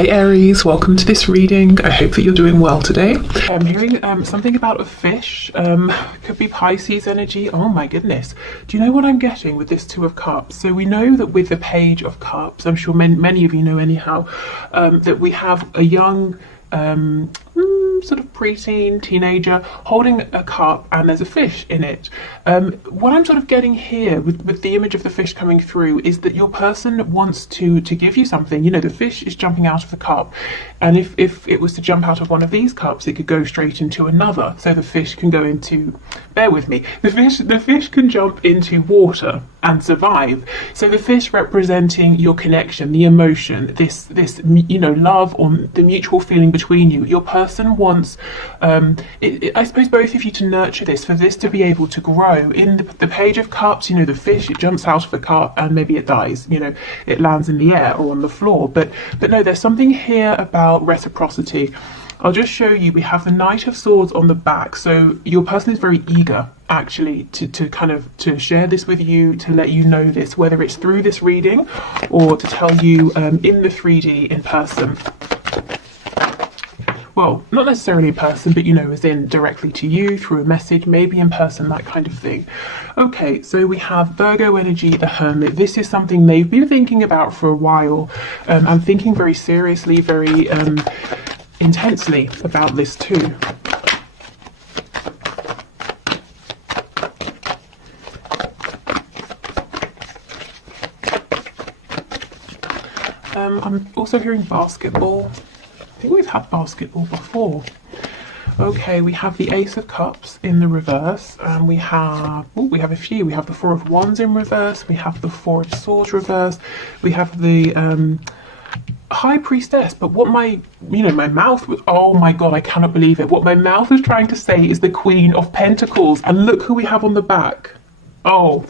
Hey Aries, welcome to this reading. I hope that you're doing well today. I'm hearing something about a fish. Could be Pisces energy. Oh my goodness. Do you know what I'm getting with this Two of Cups? So we know that with the Page of Cups, I'm sure many of you know anyhow, that we have a young sort of preteen, teenager holding a cup and there's a fish in it. What I'm sort of getting here with the image of the fish coming through is that your person wants to give you something. You know, the fish is jumping out of the cup, and if it was to jump out of one of these cups, it could go straight into another. So the fish can go into, bear with me, the fish can jump into water and survive. So the fish representing your connection, the emotion, this love, or the mutual feeling between you. Your person wants, I suppose, both of you to nurture this, for this to be able to grow. In the Page of Cups, you know, the fish, it jumps out of the cup and maybe it dies, you know, it lands in the air or on the floor. But no, there's something here about reciprocity. I'll just show you. We have the Knight of Swords on the back, so your person is very eager actually to share this with you, to let you know this, whether it's through this reading or to tell you in the 3D in person. Well, not necessarily in person, but you know, as in directly to you through a message, maybe in person, that kind of thing. Okay, so we have Virgo energy, the Hermit. This is something they've been thinking about for a while, and thinking very seriously, very intensely about this too. I'm also hearing basketball. I think we've had basketball before. Okay, we have the Ace of Cups in the reverse, and we have a few. We have the Four of Wands in reverse, we have the Four of Swords reverse, we have the High Priestess. But what my mouth was, oh my god, I cannot believe it. What my mouth was trying to say is the Queen of Pentacles, and look who we have on the back. Oh,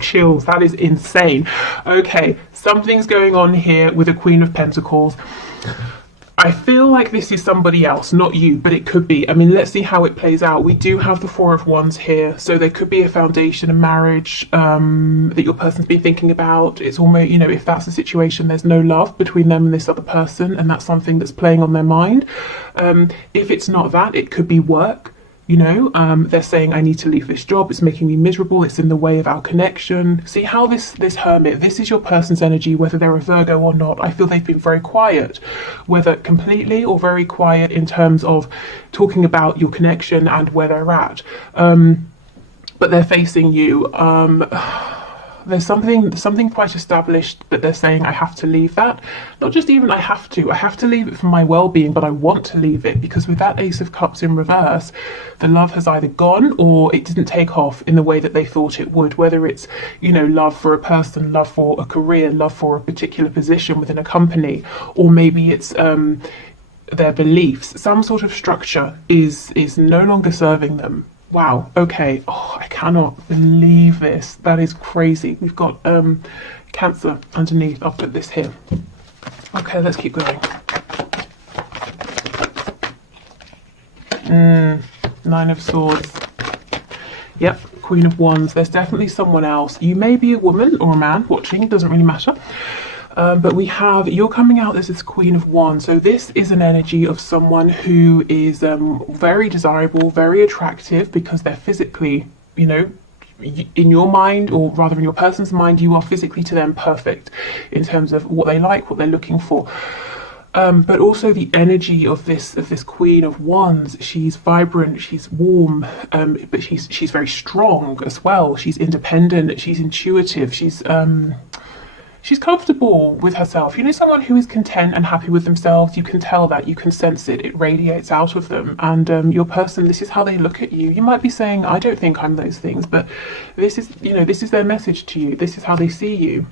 chills. That is insane. Okay, something's going on here with the Queen of Pentacles. I feel like this is somebody else, not you, but it could be. I mean, let's see how it plays out. We do have the Four of Wands here, so there could be a foundation, a marriage that your person's been thinking about. It's almost, you know, if that's the situation, there's no love between them and this other person, and that's something that's playing on their mind. If it's not that, it could be work. You know, they're saying, I need to leave this job, it's making me miserable, it's in the way of our connection. See how this Hermit, this is your person's energy, whether they're a Virgo or not. I feel they've been very quiet, whether completely or very quiet in terms of talking about your connection and where they're at. But they're facing you. There's something quite established, but they're saying, I have to leave that. Not just even I have to leave it for my well-being, but I want to leave it, because with that Ace of Cups in reverse, the love has either gone or it didn't take off in the way that they thought it would, whether it's, you know, love for a person, love for a career, love for a particular position within a company, or maybe it's their beliefs. Some sort of structure is no longer serving them. Wow, okay. Oh, I cannot believe this. That is crazy. We've got Cancer underneath. I'll put this here. Okay, let's keep going. Nine of Swords. Yep, Queen of Wands. There's definitely someone else. You may be a woman or a man watching, it doesn't really matter. But we have, you're coming out as this Queen of Wands. So this is an energy of someone who is very desirable, very attractive, because they're physically, you know, in your mind, or rather in your person's mind, you are physically to them perfect in terms of what they like, what they're looking for. But also the energy of this Queen of Wands. She's vibrant, she's warm, but she's very strong as well. She's independent, she's intuitive, she's comfortable with herself. You know, someone who is content and happy with themselves, you can tell that, you can sense it, it radiates out of them. And your person, this is how they look at you. You might be saying, I don't think I'm those things, but this is, you know, this is their message to you. This is how they see you.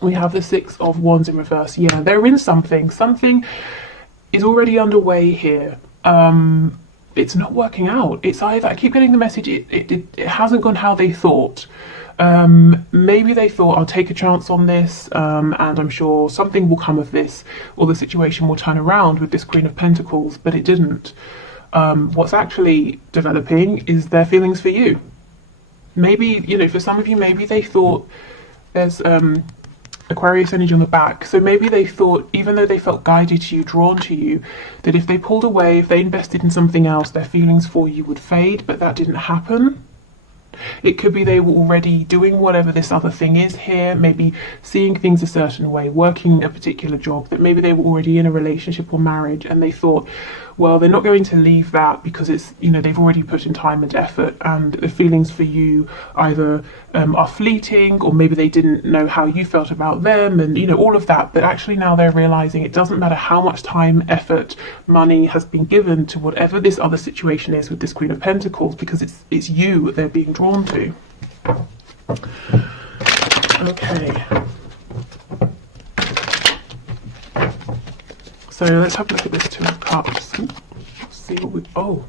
We have the Six of Wands in reverse. Yeah, they're in something. Something is already underway here. It's not working out. It's either, I keep getting the message, it hasn't gone how they thought. Maybe they thought, I'll take a chance on this, and I'm sure something will come of this, or the situation will turn around with this Queen of Pentacles, but it didn't. What's actually developing is their feelings for you. Maybe, you know, for some of you, maybe they thought there's Aquarius energy on the back. So maybe they thought, even though they felt guided to you, drawn to you, that if they pulled away, if they invested in something else, their feelings for you would fade, but that didn't happen. It could be they were already doing whatever this other thing is here, maybe seeing things a certain way, working a particular job, that maybe they were already in a relationship or marriage and they thought, well, they're not going to leave that because it's, you know, they've already put in time and effort, and the feelings for you either are fleeting, or maybe they didn't know how you felt about them, and, you know, all of that. But actually now they're realizing it doesn't matter how much time, effort, money has been given to whatever this other situation is with this Queen of Pentacles, because it's you they're being drawn to. Okay. So let's have a look at this Two of Cups. Let's see what we... Oh.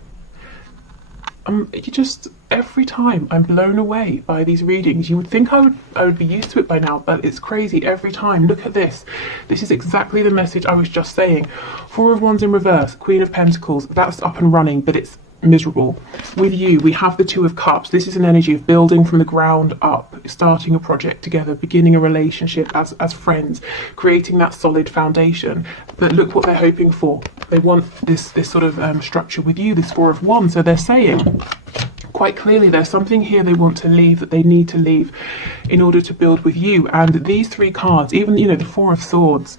You just... Every time I'm blown away by these readings. You would think I would be used to it by now, but it's crazy every time. Look at this. This is exactly the message I was just saying. Four of Wands in reverse, Queen of Pentacles. That's up and running, but it's miserable. With you, we have the Two of Cups. This is an energy of building from the ground up, starting a project together, beginning a relationship as friends, creating that solid foundation. But look what they're hoping for. They want this sort of structure with you, this Four of Wands. So they're saying quite clearly there's something here they want to leave, that they need to leave in order to build with you. And these three cards, even, you know, the Four of Swords,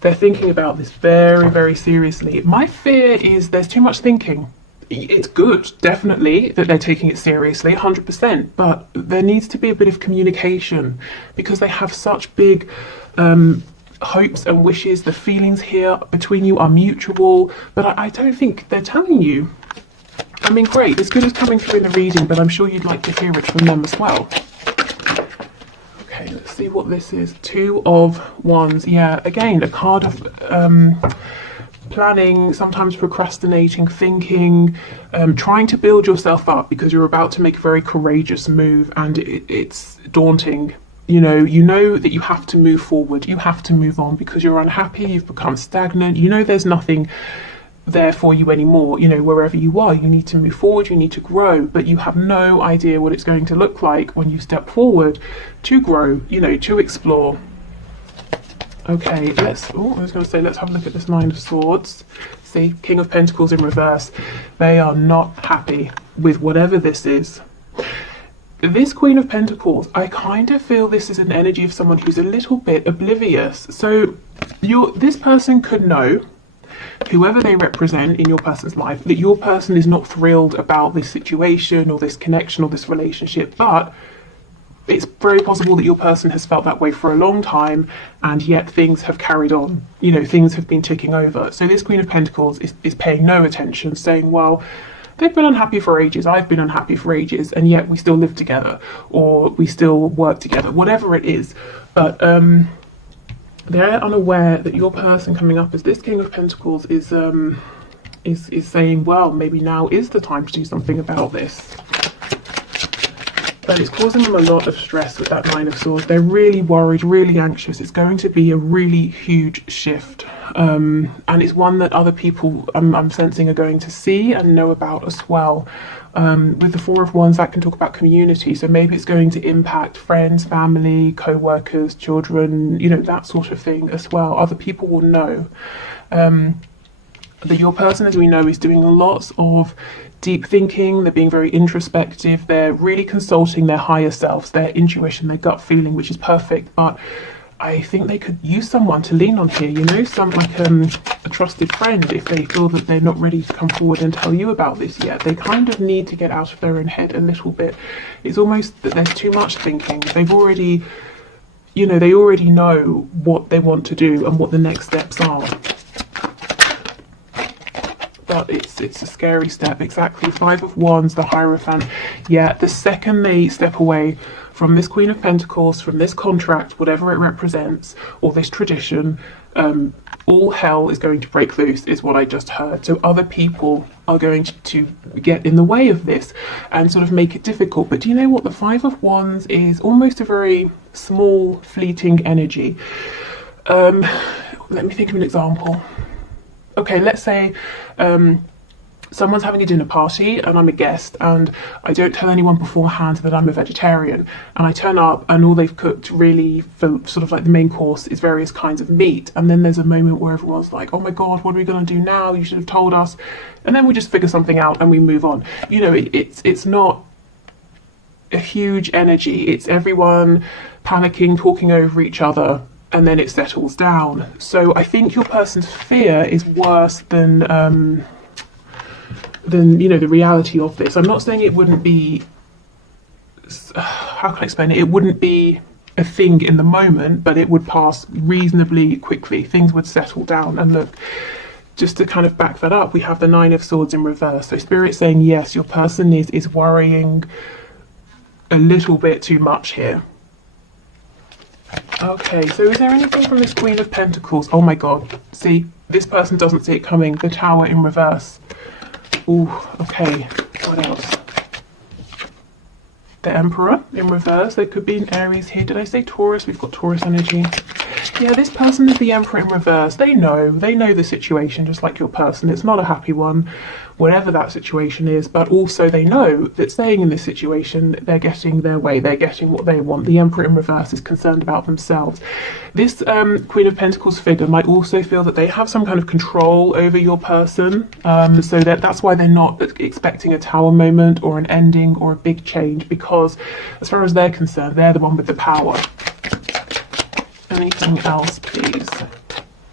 they're thinking about this very, very seriously. My fear is there's too much thinking. It's good, definitely, that they're taking it seriously, 100%, but there needs to be a bit of communication, because they have such big hopes and wishes. The feelings here between you are mutual, but I don't think they're telling you. I mean, great, it's good as coming through in the reading, but I'm sure you'd like to hear it from them as well. Okay, let's see what this is. Two of Wands. Yeah, again, a card of planning, sometimes procrastinating, thinking, trying to build yourself up because you're about to make a very courageous move, and it's daunting. You know that you have to move forward, you have to move on because you're unhappy, you've become stagnant, you know there's nothing there for you anymore. You know, wherever you are, you need to move forward, you need to grow, but you have no idea what it's going to look like when you step forward to grow, you know, to explore. Okay, I was going to say, let's have a look at this Nine of Swords. See, King of Pentacles in reverse. They are not happy with whatever this is. This Queen of Pentacles, I kind of feel this is an energy of someone who's a little bit oblivious. So this person could know, whoever they represent in your person's life, that your person is not thrilled about this situation or this connection or this relationship, but it's very possible that your person has felt that way for a long time, and yet things have carried on. You know, things have been ticking over. So this Queen of Pentacles is paying no attention, saying, well, they've been unhappy for ages, I've been unhappy for ages, and yet we still live together, or we still work together, whatever it is. But they're unaware that your person coming up as this King of Pentacles is saying, well, maybe now is the time to do something about this. But it's causing them a lot of stress with that Nine of Swords. They're really worried, really anxious. It's going to be a really huge shift. And it's one that other people, I'm sensing, are going to see and know about as well. With the Four of Wands, that can talk about community. So maybe it's going to impact friends, family, co-workers, children, you know, that sort of thing as well. Other people will know. That your person, as we know, is doing lots of deep thinking. They're being very introspective. They're really consulting their higher selves, their intuition, their gut feeling, which is perfect. But I think they could use someone to lean on here, you know, like a trusted friend, if they feel that they're not ready to come forward and tell you about this yet. They kind of need to get out of their own head a little bit. It's almost that there's too much thinking. They've already, you know, they already know what they want to do and what the next steps are. But it's a scary step. Exactly. Five of Wands, the Hierophant. Yeah, the second they step away from this Queen of Pentacles, from this contract, whatever it represents, or this tradition, all hell is going to break loose, is what I just heard. So other people are going to get in the way of this and sort of make it difficult. But do you know what? The Five of Wands is almost a very small, fleeting energy. Let me think of an example. Okay, let's say someone's having a dinner party and I'm a guest and I don't tell anyone beforehand that I'm a vegetarian, and I turn up and all they've cooked really for sort of like the main course is various kinds of meat, and then there's a moment where everyone's like, oh my god, what are we going to do now, you should have told us, and then we just figure something out and we move on. You know, it's not a huge energy, it's everyone panicking, talking over each other, and then it settles down. So I think your person's fear is worse than you know, the reality of this. I'm not saying it wouldn't be, how can I explain it? It wouldn't be a thing in the moment, but it would pass reasonably quickly. Things would settle down. And look, just to kind of back that up, we have the Nine of Swords in reverse. So Spirit saying, yes, your person is worrying a little bit too much here. Okay, so is there anything from this Queen of Pentacles? Oh my god, see, this person doesn't see it coming. The Tower in reverse. Ooh, okay, what else? The Emperor in reverse. There could be an Aries here. Did I say Taurus? We've got Taurus energy. Yeah, this person is the Emperor in reverse. They know the situation, just like your person. It's not a happy one, whatever that situation is, but also they know that staying in this situation, they're getting their way, they're getting what they want. The Emperor in reverse is concerned about themselves. This Queen of Pentacles figure might also feel that they have some kind of control over your person, so that's why they're not expecting a Tower moment or an ending or a big change, because as far as they're concerned, they're the one with the power. Anything else, please?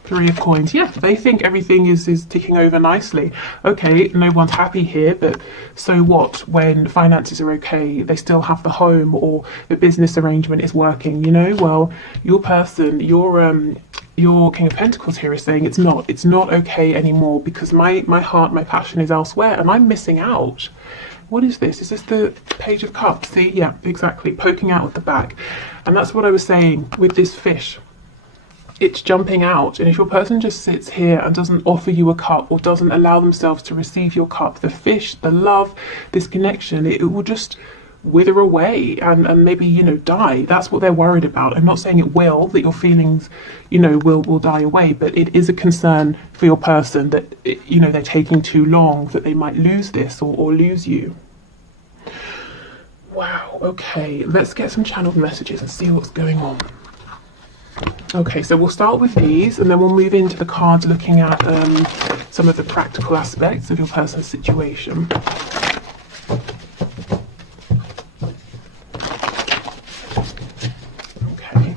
Three of Coins. Yeah, they think everything is ticking over nicely. Okay, no one's happy here, but so what when finances are okay, they still have the home or the business arrangement is working, you know? Well, your person, your King of Pentacles here is saying it's not okay anymore, because my heart, my passion is elsewhere and I'm missing out. What is this? Is this the Page of Cups? See, yeah, exactly, poking out at the back. And that's what I was saying with this fish. It's jumping out, and if your person just sits here and doesn't offer you a cup or doesn't allow themselves to receive your cup, the fish, the love, this connection, it will just wither away and maybe, you know, die. That's what they're worried about. I'm not saying it will, that your feelings, you know, will die away, but it is a concern for your person that, you know, they're taking too long, that they might lose this or lose you. Wow, okay, let's get some channeled messages and see what's going on. Okay, so we'll start with these and then we'll move into the cards looking at some of the practical aspects of your person's situation. Okay.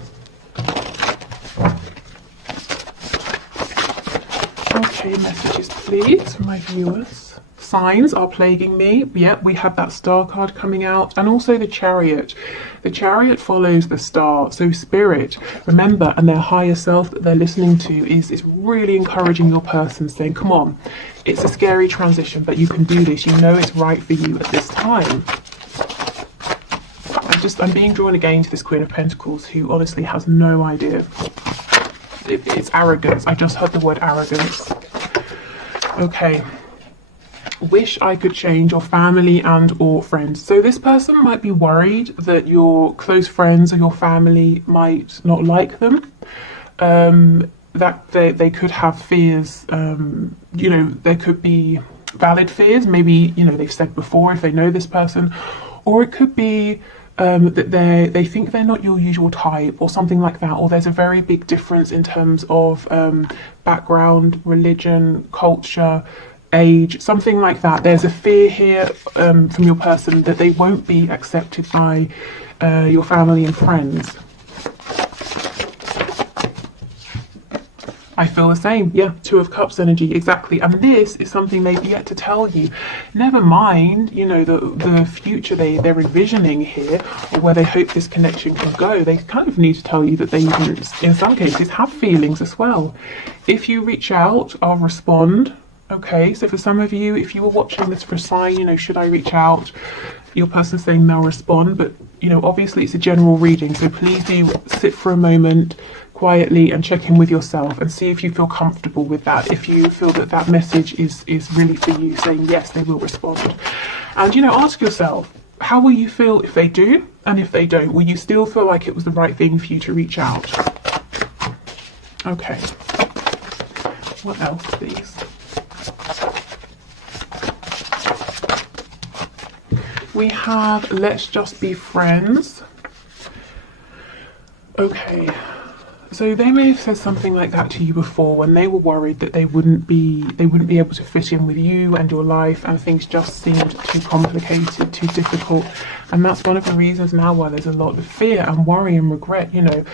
Okay, messages please from my viewers. Signs are plaguing me. Yep, we have that Star card coming out, and also the Chariot. The Chariot follows the Star. So Spirit, remember, and their higher self that they're listening to is really encouraging your person, saying, come on, it's a scary transition, but you can do this. You know it's right for you at this time. I'm being drawn again to this Queen of Pentacles, who honestly has no idea. It's arrogance. I just heard the word arrogance. Okay. Wish I could change your family and or friends. So this person might be worried that your close friends or your family might not like them, that they could have fears, you know, there could be valid fears, maybe, you know, they've said before if they know this person, or it could be that they think they're not your usual type or something like that, or there's a very big difference in terms of background, religion, culture, age, something like that. There's a fear here from your person that they won't be accepted by your family and friends. I feel the same. Yeah, Two of Cups energy, exactly. And this is something they've yet to tell you. Never mind, you know, the future they're envisioning here, or where they hope this connection can go. They kind of need to tell you that they even, in some cases, have feelings as well. If you reach out, I'll respond. Okay, so for some of you, if you were watching this for a sign, you know, should I reach out? Your person's saying they'll respond, but, you know, obviously it's a general reading, so please do sit for a moment quietly and check in with yourself and see if you feel comfortable with that. If you feel that that message is really for you, saying yes, they will respond. And, you know, ask yourself, how will you feel if they do? And if they don't, will you still feel like it was the right thing for you to reach out? Okay. What else, please? We have let's just be friends. Okay, so they may have said something like that to you before when they were worried that they wouldn't be able to fit in with you and your life, and things just seemed too complicated, too difficult. And that's one of the reasons now why there's a lot of fear and worry and regret, you know.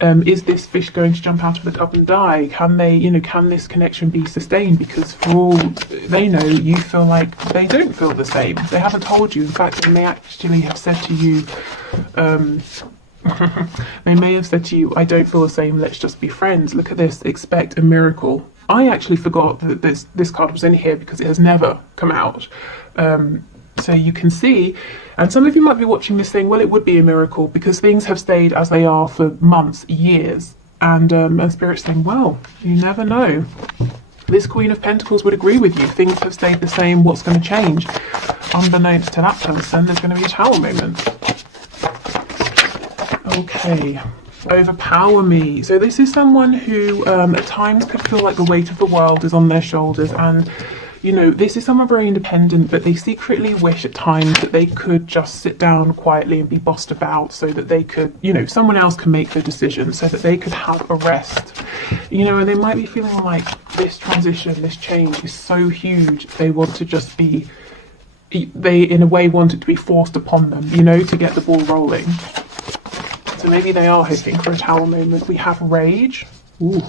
Is this fish going to jump out of the cup and die? Can they, you know, can this connection be sustained? Because for all they know, you feel like they don't feel the same. They haven't told you. In fact, they may actually have said to you, they may have said to you, I don't feel the same, let's just be friends. Look at this, expect a miracle. I actually forgot that this card was in here because it has never come out. So you can see, and some of you might be watching this saying, well, it would be a miracle because things have stayed as they are for months, years. And Spirit's saying, well, you never know. This Queen of Pentacles would agree with you. Things have stayed the same. What's going to change? Unbeknownst to that person, there's going to be a Tower moment. Okay. Overpower me. So this is someone who at times could feel like the weight of the world is on their shoulders, and you know, this is someone very independent, but they secretly wish at times that they could just sit down quietly and be bossed about so that they could, you know, someone else can make the decision so that they could have a rest. You know, and they might be feeling like this transition, this change is so huge, they want to just be, they in a way want it to be forced upon them, you know, to get the ball rolling. So maybe they are hoping for a Tower moment. We have rage. Ooh.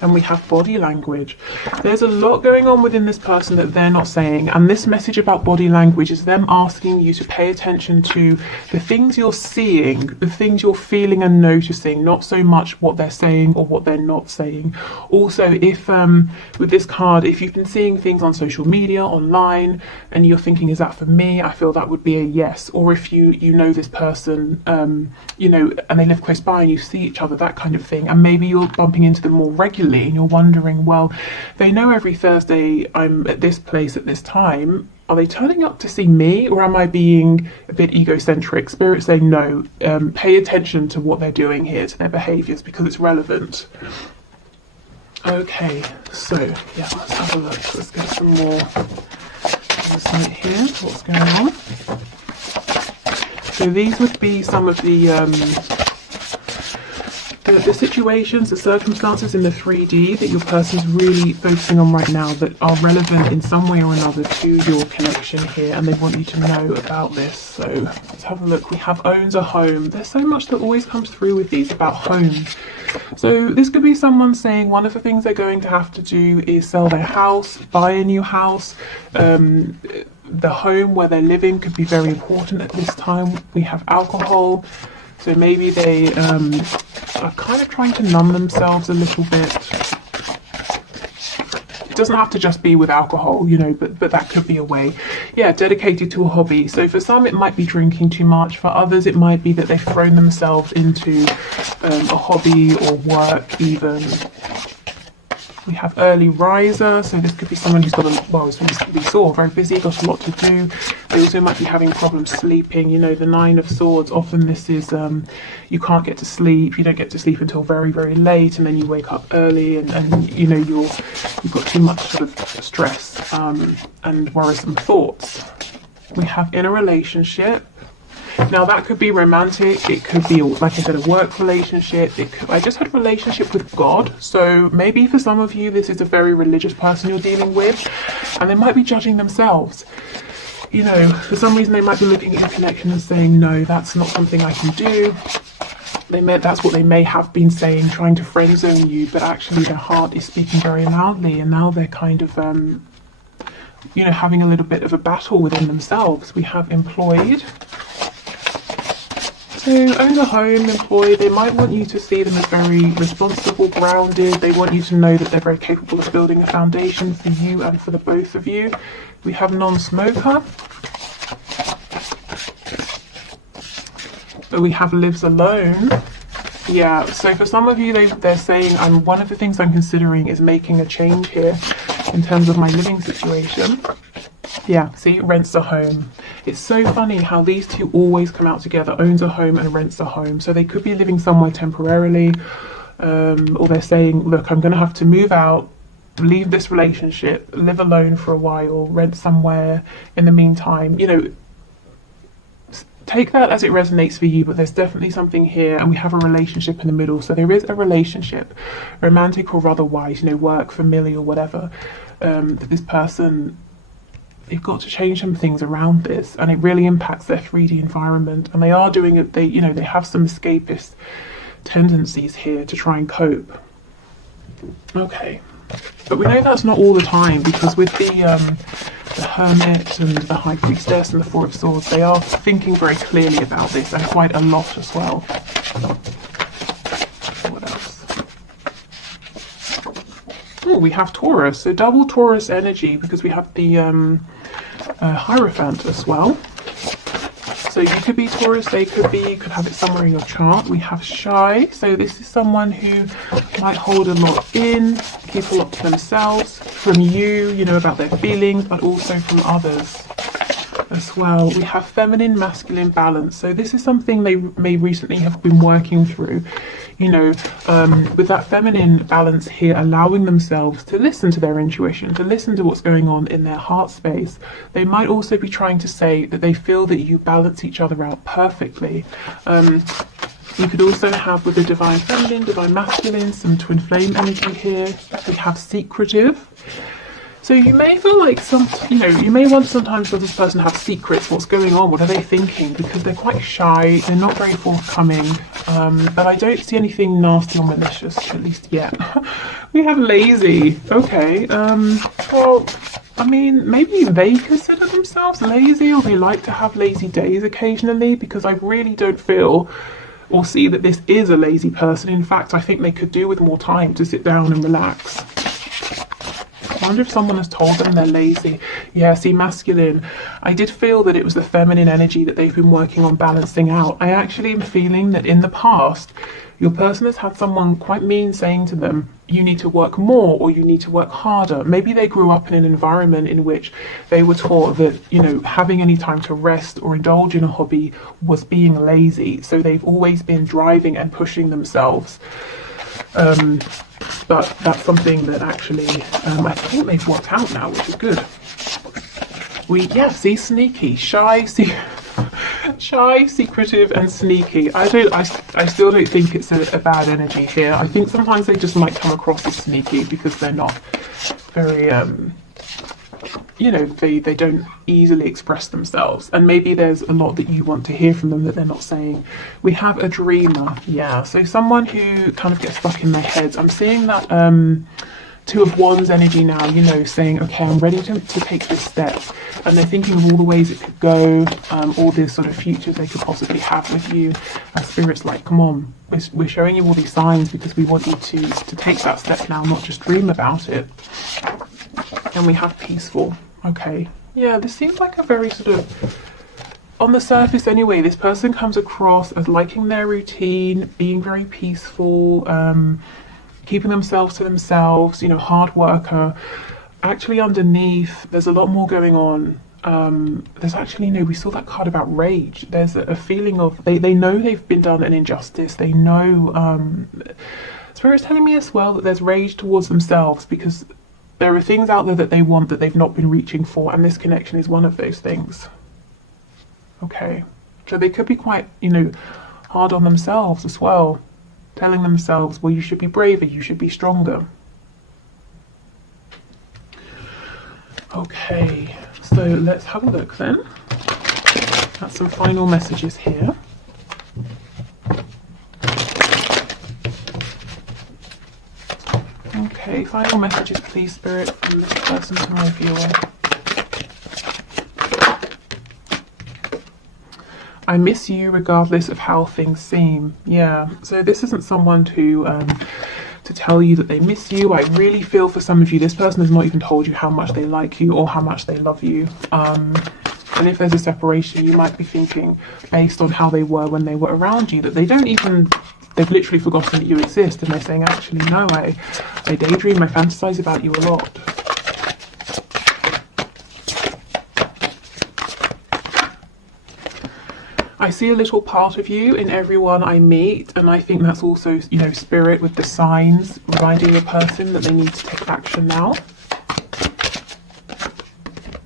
And we have body language. There's a lot going on within this person that they're not saying, and this message about body language is them asking you to pay attention to the things you're seeing, the things you're feeling and noticing, not so much what they're saying or what they're not saying. Also, if with this card, if you've been seeing things on social media, online, and you're thinking, is that for me? I feel that would be a yes. Or if you know this person, you know, and they live close by and you see each other, that kind of thing, and maybe you're bumping into them more regularly and you're wondering, well, they know every Thursday I'm at this place at this time. Are they turning up to see me, or am I being a bit egocentric? Spirit saying no, pay attention to what they're doing here, to their behaviours, because it's relevant. Okay, so yeah, let's have a look. Let's get some more insight here. What's going on? So these would be some of the situations, the circumstances in the 3D that your person's really focusing on right now that are relevant in some way or another to your connection here, and they want you to know about this. So let's have a look. We have owns a home. There's so much that always comes through with these about homes. So this could be someone saying one of the things they're going to have to do is sell their house, buy a new house. The home where they're living could be very important at this time. We have alcohol. So maybe they are kind of trying to numb themselves a little bit. It doesn't have to just be with alcohol, you know, but that could be a way. Yeah, dedicated to a hobby. So for some, it might be drinking too much. For others, it might be that they've thrown themselves into a hobby or work even. We have early riser, so this could be someone who's got as we saw, very busy, got a lot to do. They also might be having problems sleeping. You know, the Nine of Swords, often this is, you can't get to sleep, you don't get to sleep until very, very late, and then you wake up early, and you know, you've got too much sort of stress and worrisome thoughts. We have in a relationship. Now that could be romantic, it could be, like I said, a work relationship. I just had a relationship with God, so maybe for some of you this is a very religious person you're dealing with, and they might be judging themselves. You know, for some reason they might be looking at your connection and saying, no, that's not something I can do. That's what they may have been saying, trying to friend zone you, but actually their heart is speaking very loudly, and now they're kind of you know, having a little bit of a battle within themselves. We have employed. So owns a home, employed, they might want you to see them as very responsible, grounded. They want you to know that they're very capable of building a foundation for you and for the both of you. We have non-smoker. We have lives alone. Yeah, so for some of you, they're saying, one of the things I'm considering is making a change here in terms of my living situation. Yeah, see, rents a home. It's so funny how these two always come out together, owns a home and rents a home. So they could be living somewhere temporarily, or they're saying, look, I'm going to have to move out, leave this relationship, live alone for a while, rent somewhere in the meantime. You know, take that as it resonates for you, but there's definitely something here, and we have a relationship in the middle. So there is a relationship, romantic or otherwise, you know, work, familiar, whatever, that this person, they've got to change some things around this, and it really impacts their 3D environment. And they are doing it, they, you know, they have some escapist tendencies here to try and cope. Okay, but we know that's not all the time, because with the Hermit and the High Priestess and the Four of Swords, they are thinking very clearly about this, and quite a lot as well. What else? Oh, we have Taurus, so double Taurus energy, because we have the Hierophant as well. So you could be Taurus, they could be, you could have it somewhere in your chart. We have Shy, so this is someone who might hold a lot in, keep a lot to themselves, from you, you know, about their feelings, but also from others as well. We have Feminine, Masculine balance. So this is something they may recently have been working through, you know, with that feminine balance here, allowing themselves to listen to their intuition, to listen to what's going on in their heart space. They might also be trying to say that they feel that you balance each other out perfectly. You could also have, with the Divine Feminine, Divine Masculine, some Twin Flame energy here. We have Secretive. So you may feel like you know, you may want sometimes with this person have secrets. What's going on? What are they thinking? Because they're quite shy. They're not very forthcoming. But I don't see anything nasty or malicious, at least yet. We have Lazy. Okay. Well, I mean, maybe they consider themselves lazy, or they like to have lazy days occasionally, because I really don't feel or see that this is a lazy person. In fact, I think they could do with more time to sit down and relax. I wonder if someone has told them they're lazy. Yeah, see, masculine. I did feel that it was the feminine energy that they've been working on balancing out. I actually am feeling that in the past, your person has had someone quite mean saying to them, you need to work more, or you need to work harder. Maybe they grew up in an environment in which they were taught that, you know, having any time to rest or indulge in a hobby was being lazy. So they've always been driving and pushing themselves. But that's something that actually I think they've worked out now, which is good. See, sneaky, shy, shy, secretive, and sneaky. I still don't think it's a bad energy here. I think sometimes they just might come across as sneaky because they're not very you know, they don't easily express themselves, and maybe there's a lot that you want to hear from them that they're not saying. We have a dreamer. Yeah, so someone who kind of gets stuck in their heads. I'm seeing that Two of Wands energy now, you know, saying, okay, I'm ready to take this step, and they're thinking of all the ways it could go, all the sort of futures they could possibly have with you. And Spirit's like, come on, we're showing you all these signs because we want you to take that step now, not just dream about it. And we have peaceful. Okay, yeah, this seems like a very sort of, on the surface anyway, this person comes across as liking their routine, being very peaceful, keeping themselves to themselves, you know, hard worker. Actually underneath, there's a lot more going on. There's actually, no, we saw that card about rage. There's a feeling of, they know they've been done an injustice. They know, Spirit's telling me as well that there's rage towards themselves, because there are things out there that they want that they've not been reaching for, and this connection is one of those things. Okay, so they could be quite, you know, hard on themselves as well, telling themselves, well, you should be braver, you should be stronger. Okay, so let's have a look then. Got some final messages here. Okay, final messages, please, Spirit, from this person to my viewer. I miss you regardless of how things seem. Yeah, so this isn't someone to tell you that they miss you. I really feel for some of you, this person has not even told you how much they like you or how much they love you. And if there's a separation, you might be thinking, based on how they were when they were around you, that they don't even, they've literally forgotten that you exist, and they're saying, actually, no, I daydream, I fantasize about you a lot. I see a little part of you in everyone I meet, and I think that's also, you know, Spirit with the signs reminding a person that they need to take action now.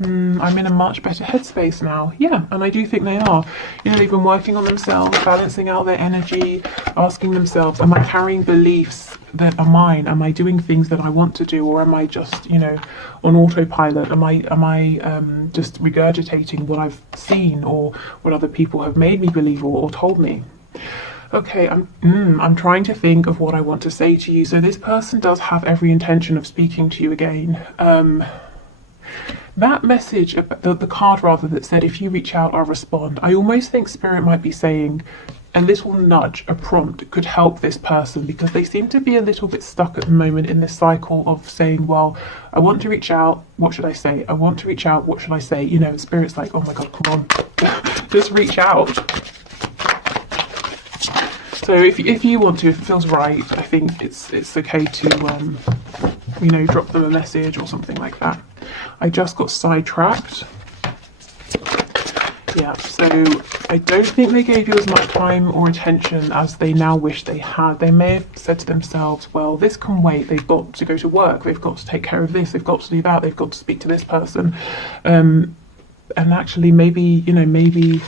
I'm in a much better headspace now. Yeah, and I do think they are. You know, they've been working on themselves, balancing out their energy, asking themselves, am I carrying beliefs that are mine? Am I doing things that I want to do, or am I just, you know, on autopilot? Am I just regurgitating what I've seen or what other people have made me believe or told me? Okay, I'm trying to think of what I want to say to you. So this person does have every intention of speaking to you again. That message, the card rather, that said, if you reach out, I'll respond. I almost think Spirit might be saying a little nudge, a prompt could help this person, because they seem to be a little bit stuck at the moment in this cycle of saying, well, I want to reach out, what should I say? I want to reach out, what should I say? You know, Spirit's like, oh my God, come on, just reach out. So if you want to, if it feels right, I think it's okay to, you know, drop them a message or something like that. I just got sidetracked. Yeah, so I don't think they gave you as much time or attention as they now wish they had. They may have said to themselves, well, this can wait. They've got to go to work. They've got to take care of this. They've got to do that. They've got to speak to this person. And actually, maybe, you know, maybe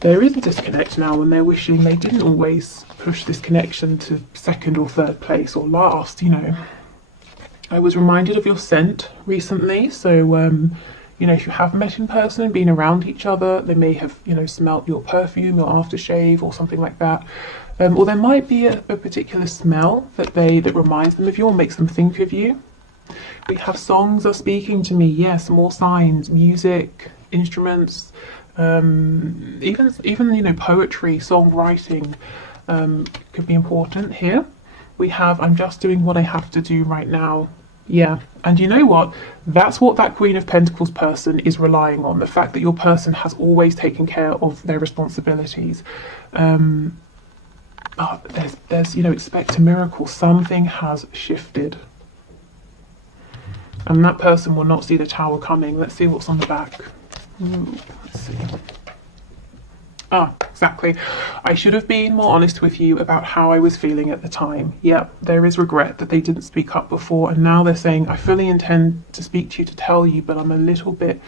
there is a disconnect now, and they're wishing they didn't always push this connection to second or third place or last, you know. I was reminded of your scent recently, so you know, if you have met in person and been around each other, they may have, you know, smelt your perfume, your aftershave, or something like that. Or there might be a particular smell that reminds them of you or makes them think of you. We have songs are speaking to me. Yes, more signs, music, instruments, even you know, poetry, songwriting could be important here. We have, I'm just doing what I have to do right now. Yeah, and you know what? That's what that Queen of Pentacles person is relying on. The fact that your person has always taken care of their responsibilities. There's, you know, expect a miracle. Something has shifted. And that person will not see the Tower coming. Let's see what's on the back. Ooh, let's see. Ah, exactly. I should have been more honest with you about how I was feeling at the time. Yep, there is regret that they didn't speak up before, and now they're saying, I fully intend to speak to you, to tell you, but I'm a little bit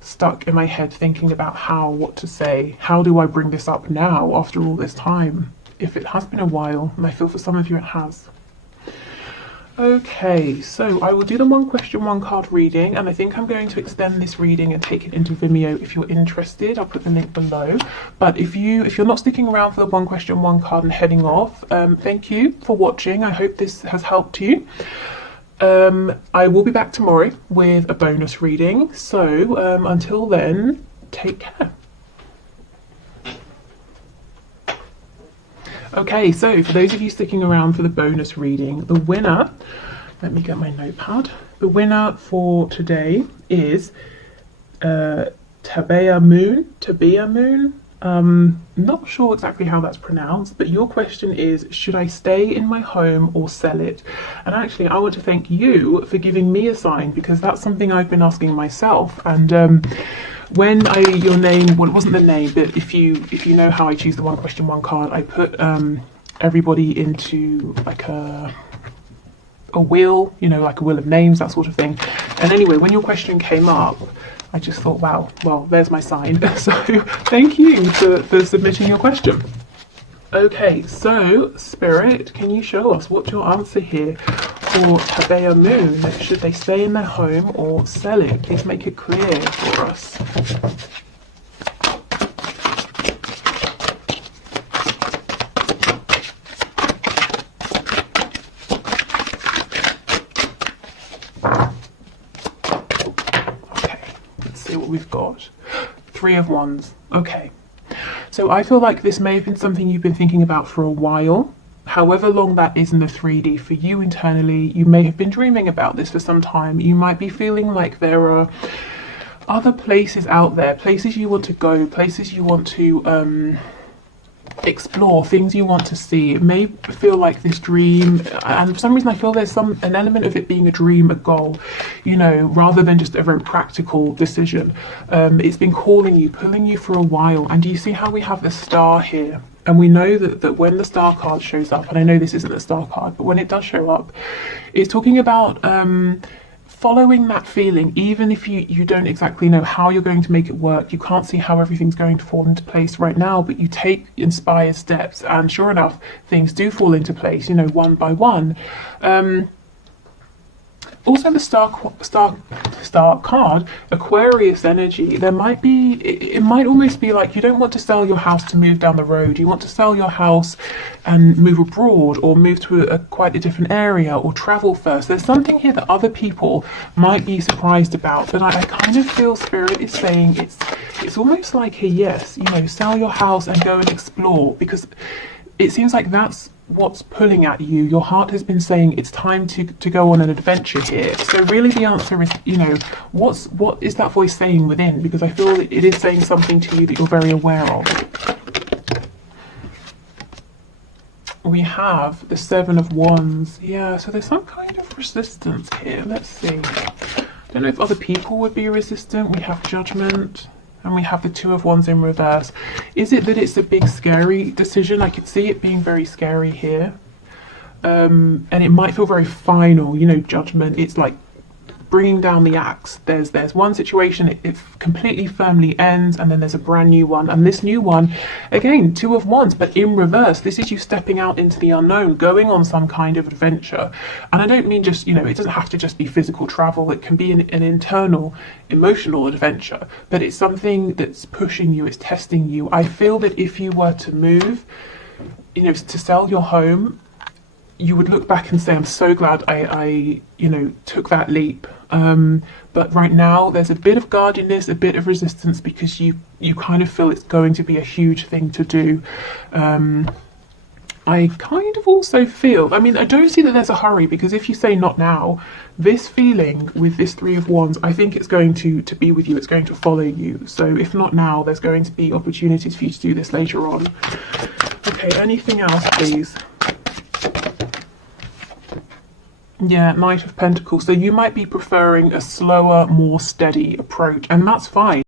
stuck in my head thinking about what to say. How do I bring this up now after all this time? If it has been a while, and I feel for some of you it has. Okay, so I will do the one question, one card reading, and I think I'm going to extend this reading and take it into Vimeo if you're interested. I'll put the link below. But if you're not sticking around for the one question, one card and heading off, thank you for watching. I hope this has helped you. I will be back tomorrow with a bonus reading. So until then, take care. Okay, so for those of you sticking around for the bonus reading, the winner, let me get my notepad. The winner for today is Tabea Moon. Not sure exactly how that's pronounced, but your question is, should I stay in my home or sell it? And actually, I want to thank you for giving me a sign, because that's something I've been asking myself. And when your name, well, it wasn't the name, but if you know how I choose the one question, one card, I put everybody into like a wheel, you know, like a wheel of names, that sort of thing. And anyway, when your question came up, I just thought, wow, well, there's my sign. So thank you for submitting your question. Okay, so Spirit, can you show us what's your answer here for Tabea Moon? Should they stay in their home or sell it? Please make it clear for us. Okay, let's see what we've got. Three of Wands. Okay. So I feel like this may have been something you've been thinking about for a while. However long that is in the 3D for you internally, you may have been dreaming about this for some time. You might be feeling like there are other places out there, places you want to go, places you want to explore, things you want to see. It may feel like this dream, and for some reason I feel there's an element of it being a dream, a goal, you know, rather than just a very practical decision. It's been calling you, pulling you for a while. And do you see how we have the star here? And we know that when the star card shows up, and I know this isn't a star card, but when it does show up, it's talking about following that feeling, even if you don't exactly know how you're going to make it work, you can't see how everything's going to fall into place right now, but you take inspired steps, and sure enough, things do fall into place, you know, one by one. Also, the star card, Aquarius energy. There might be, it might almost be like you don't want to sell your house to move down the road. You want to sell your house and move abroad, or move to quite a different area, or travel first. There's something here that other people might be surprised about, but I kind of feel Spirit is saying it's almost like a yes, you know, sell your house and go and explore, because it seems like that's what's pulling at you. Your heart has been saying it's time to go on an adventure here. So really the answer is, you know, what is that voice saying within? Because I feel that it is saying something to you that you're very aware of. We have the Seven of Wands. Yeah, so there's some kind of resistance here. Let's see. I don't know if other people would be resistant. We have Judgment. And we have the Two of Wands in reverse. Is it that it's a big scary decision? I could see it being very scary here. And it might feel very final, you know, Judgment. It's like bringing down the axe. There's one situation, it completely firmly ends, and then there's a brand new one. And this new one, again, Two of Wands, but in reverse. This is you stepping out into the unknown, going on some kind of adventure. And I don't mean just, you know, it doesn't have to just be physical travel. It can be an internal, emotional adventure, but it's something that's pushing you, it's testing you. I feel that if you were to move, you know, to sell your home, you would look back and say, I'm so glad I you know, took that leap. But right now there's a bit of guardedness, a bit of resistance, because you kind of feel it's going to be a huge thing to do. I kind of also feel, I mean, I don't see that there's a hurry, because if you say not now, this feeling with this Three of Wands, I think it's going to be with you, it's going to follow you. So if not now, there's going to be opportunities for you to do this later on. Okay, anything else, please? Yeah, Knight of Pentacles. So you might be preferring a slower, more steady approach, and that's fine.